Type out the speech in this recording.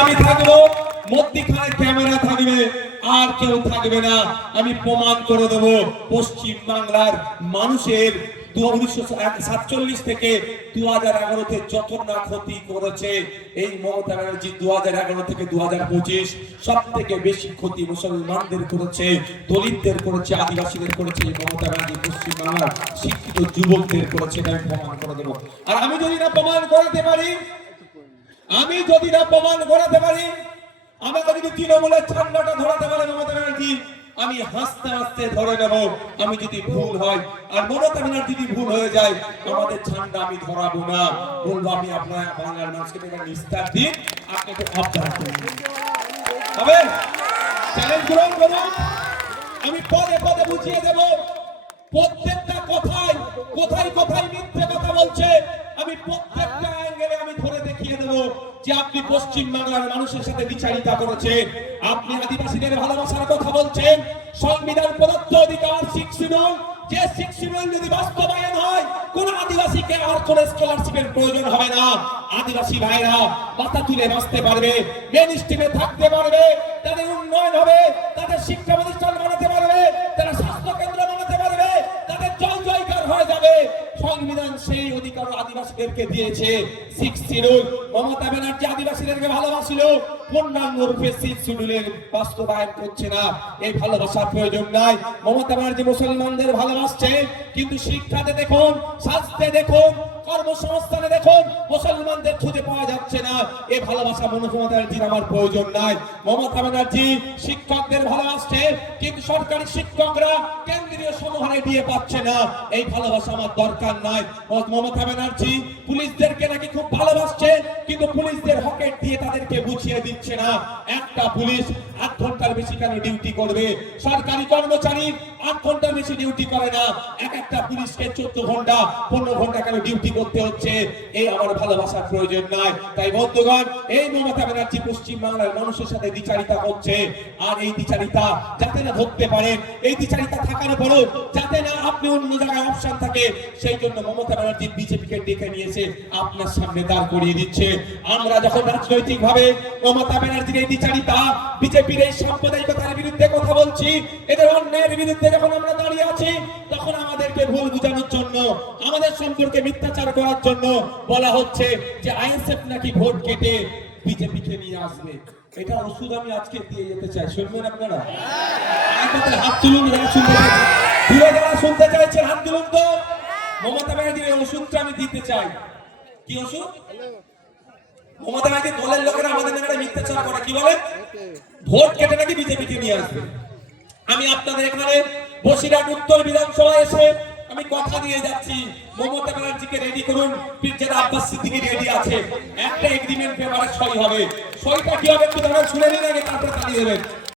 আমি থাকবো, মধ্যখানে ক্যামেরা থাকবে, আর কেউ থাকবে না। আমি প্রমাণ করে দেব পশ্চিম বাংলার মানুষের 1947 থেকে 2011 যত না ক্ষতি করেছে এই মমতা ব্যানার্জি, 2011 থেকে 2025 সব থেকে বেশি ক্ষতি মুসলমানদের করেছে, দলিতদের করেছে, আদিবাসীদের করেছে এই মমতা ব্যানার্জি। পশ্চিম বাংলার শিক্ষিত যুবকদের করেছে, আমি প্রমাণ করে দেব। আর আমি যদি না প্রমাণ করাতে পারি, আমাকে যদি তৃণমূলের ঠান্ডাটা ধরাতে পারে মমতা ব্যানার্জি, আমি হাসতে হাসতে ধরে নেব। আমি যদি ভুল হয়, আর মমতা ব্যানার্জি যদি ভুল হয়ে যায়, আমাদের ঠান্ডা আমি ধরাবো না, বলবো আমি আপনার বাংলার মানুষকে নিস্তার দিন, আপনি একটু অবজার্ভ করুন। হবে চ্যালেঞ্জ গ্রহণ করুন। আমি পদে পদে বুঝিয়ে দেব প্রত্যেকটা কোথায় কোথায় মিথ্যে কথা বলছে। আমি প্রত্যেকটা অ্যাঙ্গেলে আমি ধরে দেখিয়ে দেব যে আপনি পশ্চিম বাংলার মানুষের সাথে বিচারিতা করেছেন, আপনি আদিবাসীদের ভালোবাসার কথা বলছেন। সংবিধান প্রদত্ত অধিকার 6 শিডিউল, যে 6 শিডিউল যদি বাস্তবায়ন হয়, কোন আদিবাসীকে আর কোন স্কলারশিপের প্রয়োজন হবে না। আদিবাসী ভাইরা মাথা তুলে বাঁচতে পারবে, মেন স্ট্রিমে থাকতে পারবে, তাদের উন্নয়ন হবে, তাদের শিক্ষা প্রতিষ্ঠান বানাতে পারবে, তারা স্বাস্থ্য কেন্দ্র বানাতে পারবে, তাদের জয় জয়কার হয়ে যাবে। সংবিধান সেই অধিকার আদিবাসীদেরকে দিয়েছে। 6 শিডিউল মমতা ব্যানার্জি আদিবাসীদেরকে ভালোবাসিল, পূর্ণাঙ্গ রূপে 6 শিডিউলের বাস্তবায়ন করছে না। এই ভালোবাসার প্রয়োজন নাই। মমতা ব্যানার্জি মুসলমানদের ভালোবাসছে, কিন্তু শিক্ষাতে দেখুন, স্বাস্থ্যে দেখুন, কর্মসংস্থানে দেখুন, মুসলমানদের খুঁজে পাওয়া যাচ্ছে না। এই ভালোবাসা মমতা ব্যানার্জির আমার প্রয়োজন নাই। মমতা ব্যানার্জি শিক্ষকদের ভালোবাসছে, কিন্তু সরকারি শিক্ষকরা কেন্দ্রীয় সমহারে দিয়ে পাচ্ছে না। এই ভালোবাসা আমার দরকার নাই। মমতা ব্যানার্জি পুলিশদেরকে নাকি খুব ভালোবাসছে, কিন্তু পুলিশদের হকেট দিয়ে তাদেরকে বুঝিয়ে দিচ্ছে না। একটা পুলিশ 8 ঘন্টার বেশি কেন ডিউটি করবে? সরকারি কর্মচারী 8 ঘন্টার বেশি ডিউটি করে না। একটা পুলিশকে 14 ঘন্টা 15 ঘন্টা কেন ডিউটি করতে হচ্ছে? এই আমার ভালোবাসার প্রয়োজন নাই। তাই বন্ধুগণ, এই মমতা ব্যানার্জি পশ্চিম বাংলার মানুষের সাথে বিচারিতা করছে। আর এই বিচারিতা যাতে না ধরতে পারেন, এই বিচারিতা থাকার পরেও যাতে না আপনি অন্য জায়গায় অপশন থাকে, সেই জন্য মমতা ব্যানার্জি বিজেপিকে ডেকে নিয়েছে, আপনার সামনে দাঁড় করিয়ে দিচ্ছে। আমরা যখন রাজনৈতিক ভাবে মমতা ব্যানার্জির এই বিচারিতা, বিজেপির এই সাম্প্রদায়িকতার বিরুদ্ধে কথা বলছি, এদের অন্যায়ের বিরুদ্ধে যখন আমরা দাঁড়িয়ে আছি, তখন আমাদেরকে ভুল বোঝানোর জন্য, আমাদের সম্পর্কে মিথ্যাচার করার জন্য বলা হচ্ছে যে আইএসএফ নাকি ভোট কেটে বিজেপিকে নিয়ে আসবে। এটা ওষুধ আমি আজকে দিয়ে যেতে চাই, শুনবেন আপনারা? হাত তুলুন যারা শুনতে চাইছেন, যারা শুনতে চাইছেন হাত তুলুন তো। মমতা ব্যানার্জির এই ওষুধটা আমি দিতে চাই। কি ওষুধ? মমতা ব্যানার্জি দলের লোকেরা আমাদের নামে মিথ্যাচার করে, কি বলে? ভোট কেটে নাকি বিজেপিকে নিয়ে আসবে। আমি আপনাদের এখানে বসিরহাট উত্তর বিধানসভায় এসে আমি কথা দিয়ে যাচ্ছি, মমতা ব্যানার্জিকে রেডি করুন। পিরজাদা আব্বাস সিদ্দিকী রেডি আছে, একটা এগ্রিমেন্ট পেপারে সই হবে। সইটা কি হবে একটু দাঁড়ান, শুনে নিন আগে, তারপরে তাড়িয়ে দেবেন।